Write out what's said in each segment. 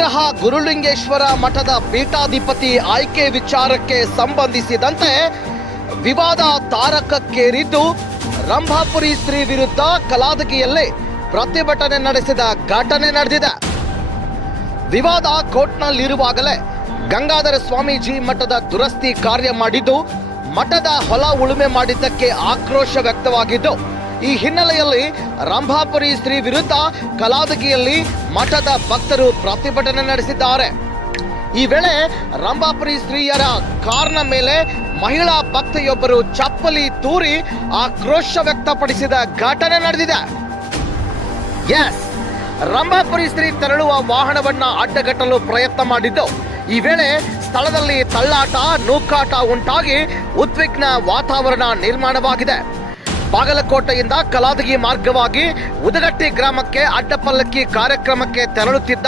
ಪಂಚಗ್ರಹ ಗುರುಲಿಂಗೇಶ್ವರ ಮಠದ ಪೀಠಾಧಿಪತಿ ಆಯ್ಕೆ ವಿಚಾರಕ್ಕೆ ಸಂಬಂಧಿಸಿದಂತೆ ವಿವಾದ ತಾರಕಕ್ಕೇರಿದ್ದು ರಂಭಾಪುರಿ ಶ್ರೀ ವಿರುದ್ಧ ಕಲಾದಗಿಯಲ್ಲಿ ಪ್ರತಿಭಟನೆ ನಡೆಸಿದ ಘಟನೆ ನಡೆದಿದೆ. ವಿವಾದ ಕೋರ್ಟ್ನಲ್ಲಿರುವಾಗಲೇ ಗಂಗಾಧರ ಸ್ವಾಮೀಜಿ ಮಠದ ದುರಸ್ತಿ ಕಾರ್ಯ ಮಾಡಿದ್ದು ಮಠದ ಹೊಲ ಉಳುಮೆ ಮಾಡಿದ್ದಕ್ಕೆ ಆಕ್ರೋಶ ವ್ಯಕ್ತವಾಗಿದ್ದು, ಈ ಹಿನ್ನೆಲೆಯಲ್ಲಿ ರಂಭಾಪುರಿ ಶ್ರೀ ವಿರುದ್ಧ ಕಲಾದಗಿಯಲ್ಲಿ ಮಠದ ಭಕ್ತರು ಪ್ರತಿಭಟನೆ ನಡೆಸಿದ್ದಾರೆ. ಈ ವೇಳೆ ರಂಭಾಪುರಿ ಶ್ರೀಯರ ಕಾರ್ನ ಮೇಲೆ ಮಹಿಳಾ ಭಕ್ತೆಯೊಬ್ಬರು ಚಪ್ಪಲಿ ತೂರಿ ಆಕ್ರೋಶ ವ್ಯಕ್ತಪಡಿಸಿದ ಘಟನೆ ನಡೆದಿದೆ. ಎಸ್, ರಂಭಾಪುರಿ ಶ್ರೀ ತೆರಳುವ ವಾಹನವನ್ನ ಅಡ್ಡಗಟ್ಟಲು ಪ್ರಯತ್ನ ಮಾಡಿದ್ದು, ಈ ವೇಳೆ ಸ್ಥಳದಲ್ಲಿ ತಳ್ಳಾಟ ನೂಕಾಟ ಉಂಟಾಗಿ ಉದ್ವಿಗ್ನ ವಾತಾವರಣ ನಿರ್ಮಾಣವಾಗಿದೆ. ಬಾಗಲಕೋಟೆಯಿಂದ ಕಲಾದಗಿ ಮಾರ್ಗವಾಗಿ ಉದಗಟ್ಟಿ ಗ್ರಾಮಕ್ಕೆ ಅಡ್ಡಪಲ್ಲಕ್ಕಿ ಕಾರ್ಯಕ್ರಮಕ್ಕೆ ತೆರಳುತ್ತಿದ್ದ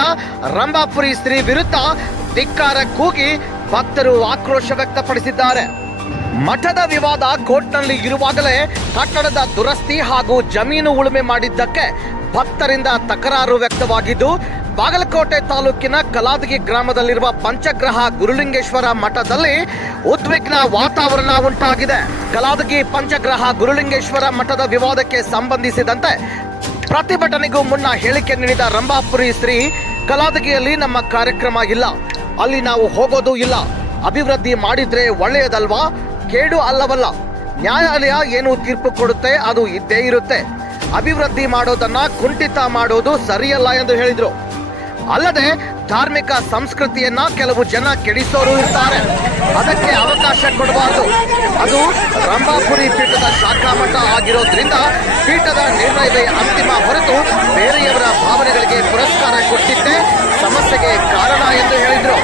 ರಂಭಾಪುರಿ ಶ್ರೀ ವಿರುದ್ಧ ಧಿಕ್ಕಾರ ಕೂಗಿ ಭಕ್ತರು ಆಕ್ರೋಶ ವ್ಯಕ್ತಪಡಿಸಿದ್ದಾರೆ. ಮಠದ ವಿವಾದ ಕೋರ್ಟ್ನಲ್ಲಿ ಇರುವಾಗಲೇ ಕಟ್ಟಡದ ದುರಸ್ತಿ ಹಾಗೂ ಜಮೀನು ಉಳುಮೆ ಮಾಡಿದ್ದಕ್ಕೆ ಭಕ್ತರಿಂದ ತಕರಾರು ವ್ಯಕ್ತವಾಗಿದ್ದು, ಬಾಗಲಕೋಟೆ ತಾಲೂಕಿನ ಕಲಾದಗಿ ಗ್ರಾಮದಲ್ಲಿರುವ ಪಂಚಗ್ರಹ ಗುರುಲಿಂಗೇಶ್ವರ ಮಠದಲ್ಲಿ ಉದ್ವಿಗ್ನ ವಾತಾವರಣ ಉಂಟಾಗಿದೆ. ಕಲಾದಗಿ ಪಂಚಗ್ರಹ ಗುರುಲಿಂಗೇಶ್ವರ ಮಠದ ವಿವಾದಕ್ಕೆ ಸಂಬಂಧಿಸಿದಂತೆ ಪ್ರತಿಭಟನೆಗೂ ಮುನ್ನ ಹೇಳಿಕೆ ನೀಡಿದ ರಂಭಾಪುರಿ ಶ್ರೀ, ಕಲಾದಗಿಯಲ್ಲಿ ನಮ್ಮ ಕಾರ್ಯಕ್ರಮ ಇಲ್ಲ, ಅಲ್ಲಿ ನಾವು ಹೋಗೋದು ಇಲ್ಲ, ಅಭಿವೃದ್ಧಿ ಮಾಡಿದ್ರೆ ಒಳ್ಳೆಯದಲ್ವಾ, ಕೇಡು ಅಲ್ಲವಲ್ಲ, ನ್ಯಾಯಾಲಯ ಏನು ತೀರ್ಪು ಕೊಡುತ್ತೆ ಅದು ಇದ್ದೇ ಇರುತ್ತೆ, ಅಭಿವೃದ್ಧಿ ಮಾಡೋದನ್ನ ಕುಂಠಿತ ಮಾಡೋದು ಸರಿಯಲ್ಲ ಎಂದು ಹೇಳಿದರು. ಅಲ್ಲದೆ ಧಾರ್ಮಿಕ ಸಂಸ್ಕೃತಿಯನ್ನ ಕೆಲವು ಜನ ಕೆಡಿಸೋರು ಇರ್ತಾರೆ, ಅದಕ್ಕೆ ಅವಕಾಶ ಕೊಡಬಾರದು, ಅದು ರಂಭಾಪುರಿ ಪೀಠದ ಶಾಖಾ ಮಠ ಆಗಿರೋದ್ರಿಂದ ಪೀಠದ ನಿರ್ಣಯವೇ ಅಂತಿಮ ಹೊರತು ಬೇರೆಯವರ ಭಾವನೆಗಳಿಗೆ ಪುರಸ್ಕಾರ ಕೊಟ್ಟಿದ್ದೇ ಸಮಸ್ಯೆಗೆ ಕಾರಣ ಎಂದು ಹೇಳಿದರು.